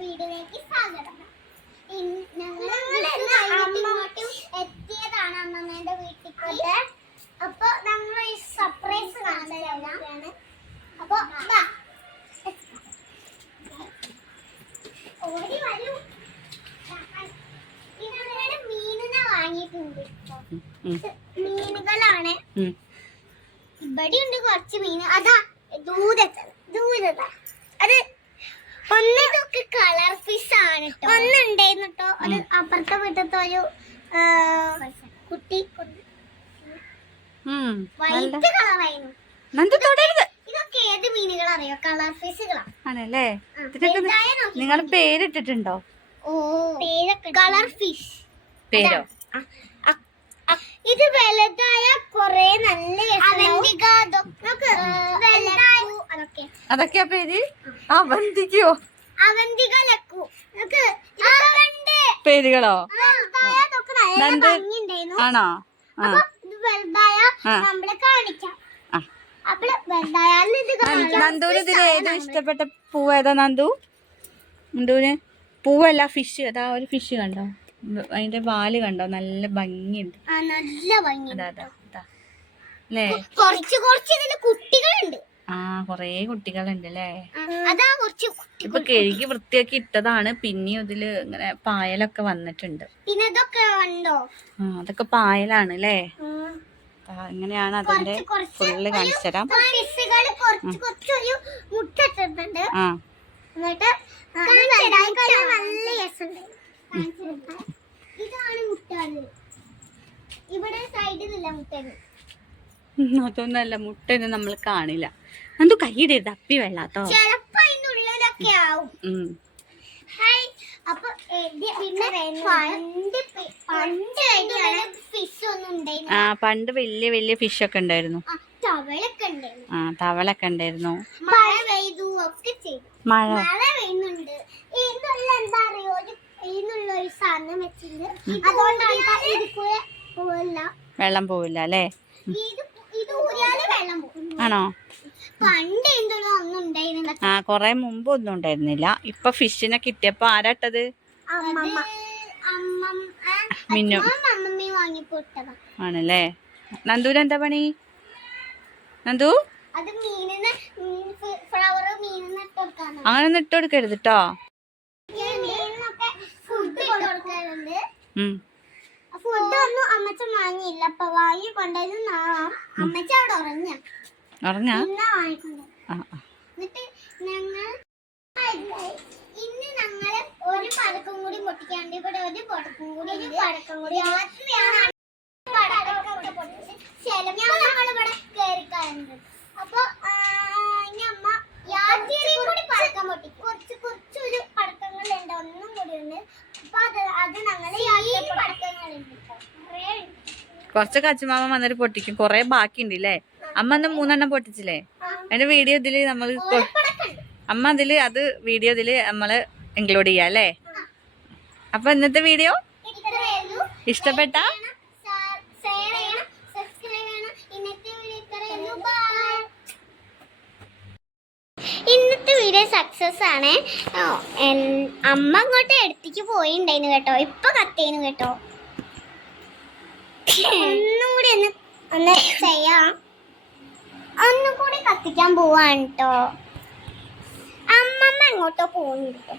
വീഡിയോയിലേക്ക് സ്വാഗതം. എത്തിയതാണ് അമ്മമ്മേന്റെ വീട്ടിലേക്ക് അപ്പൊ നമ്മൾ ഈ സർപ്രൈസ് കാണിച്ചതാണ് അപ്പൊ വാ. ഓടി വരൂ. ഇതങ്ങനെ മീനിനെ വാങ്ങിയിട്ടുണ്ട്. മീനുകളാണ്. ഇവിടെ ഉണ്ട് കുറച്ച് മീൻ. അതാ ദൂരത്ത് ദൂരതാ അത് ഒന്ന് ഇതൊക്കെ കളർ ഫിഷ് ആണ് ഒന്നുണ്ടായിരുന്നു കേട്ടോ ഒരു അപ്പുറത്തെ വീട്ടത്തെ ഒരു കുട്ടി വൈറ്റ് കളറായിരുന്നു. ഇതൊക്കെ ഏത് മീനുകൾ അറിയോ? കളർ ഫിഷുകളാ ആണല്ലേ. നിങ്ങൾ പേരിട്ടിട്ടുണ്ടോ? ഓ കളർ ഫിഷ്. പേരോ? ഇത് വലുതായ കൊറേ നല്ല അവന്തിക അതൊക്കെ അതൊക്കെ. അതൊക്കെയാ പേര്? അവന്തിക്കോ അവന്തിക ലക്കു. പേരുകളോ? നന്ദു. ആണോ. നന്ദുവിന് ഇതിൽ ഏറ്റവും ഇഷ്ടപ്പെട്ട പൂവ് ഏതാ നന്ദു? നന്ദുവിന് പൂവല്ല ഫിഷ് അതാ ഒരു ഫിഷ് കണ്ടോ? അതിന്റെ വാൽ കണ്ടോ? നല്ല ഭംഗിയുണ്ട്. നല്ല ഭംഗി അതാ അതാ അല്ലേ? കുറച്ച് കുറച്ച് ആ കൊറേ കുട്ടികളുണ്ട് അല്ലേ അതാ കുറച്ച് ഇപ്പൊ കഴുകി വൃത്തിയാക്കി ഇട്ടതാണ്. പിന്നെയും ഇതിൽ ഇങ്ങനെ പായലൊക്കെ വന്നിട്ടുണ്ട്. പിന്നെ ഇതൊക്കെ ഉണ്ടോ ആ അതൊക്കെ പായലാണ് അല്ലേ ആ, ഇങ്ങനെയാണ് അതിന്റെ കുറച്ച് കുറച്ച് ഫുള്ള് കാണിച്ചു തരാം. ആ. എന്നിട്ട് ഇതാണ് മുട്ടാണ് ഇവിടെ സൈഡിലല്ല അതൊന്നല്ല മുട്ടൊന്നും നമ്മൾ കാണില്ല. നന്ദു കൈയിടരുത് അപ്പി വെള്ളാട്ടോ. ആ പണ്ട് വലിയ വലിയ ഫിഷ് ഒക്കെ ഉണ്ടായിരുന്നു. ആ, തവളൊക്കെ ഉണ്ടായിരുന്നു. മഴ പെയ്തു ഒക്കെ ചെയ്തു. മഴ. മഴ പെയ്യുന്നുണ്ട്. എന്താ അറിയോ? ഇതിനുള്ള ഒരു സാധനം വെച്ചിട്ടുണ്ട്. അതുകൊണ്ടാണ് വെള്ളം പോവില്ല അല്ലേ? ആണോ? ആ കൊറേ മുമ്പ് ഒന്നും ഉണ്ടായിരുന്നില്ല. ഇപ്പൊ ഫിഷിനെ കിട്ടിയപ്പോ ആരാട്ടത് മിന്നു. ആണല്ലേ? നന്ദുവിന് എന്താ പണി? നന്ദു? അങ്ങനെ ഒന്നും ഇട്ട് കൊടുക്കരുത് കേട്ടോ ഫുഡ് കൊടുക്കാറുണ്ട്. ഉം. ഫുഡ് ഒന്നും അമ്മച്ച വാങ്ങിയില്ല. അപ്പൊ വാങ്ങി കൊണ്ടായിരുന്നു അമ്മച്ച അവിടെ ഉറങ്ങ ഉറങ്ങാ? ആ ആ. ഞങ്ങൾ ഒരു പടക്കം കൂടി പൊട്ടിക്കാണ്ട് ഇവിടെ ഒരു പടക്കം കൂടി ഒരു പടക്കം കൂടി രാത്രിയാണ് കയറിക്കാറുണ്ട് അപ്പൊ ആ, ഇനി അമ്മ രാത്രിയും കൂടി പടക്കം പൊട്ടി. കുറച്ച് പടക്കങ്ങൾ ഉണ്ട് ഒന്നും കൂടി ഉണ്ട്. അപ്പൊ അത് അത് ഞങ്ങൾ ഈ പടക്കങ്ങളുണ്ട്. ട്ടോ. കുറേ ഉണ്ട്. കുറച്ചൊക്കെ അച്ഛമാമ വന്നിട്ട് പൊട്ടിക്കും. കൊറേ ബാക്കിയുണ്ട് അല്ലേ അമ്മ അന്ന് മൂന്നെണ്ണം പൊട്ടിച്ചില്ലേ? അതിന്റെ വീഡിയോ ഇതിൽ നമ്മൾ അമ്മ ഇതിൽ അത് വീഡിയോ ഇതിൽ നമ്മൾ ഇൻക്ലൂഡ് ചെയ്യാം അല്ലേ? അപ്പൊ ഇന്നത്തെ വീഡിയോ. ഇഷ്ടപ്പെട്ട? ഇന്നത്തെ വീഡിയോ സക്സസ് ആണ്. അമ്മ അങ്ങോട്ട് എടുത്തേക്ക് പോയിണ്ടായിരുന്നു കേട്ടോ. ഇപ്പൊ കത്തേനു കേട്ടോ. ഒന്നും കൂടി ഒന്ന് ഒന്ന് ചെയ്യാം. കൂടി കത്തിക്കാൻ പോവാണ് കേട്ടോ അമ്മമ്മ എങ്ങോട്ടോ പോകുന്നു കേട്ടോ.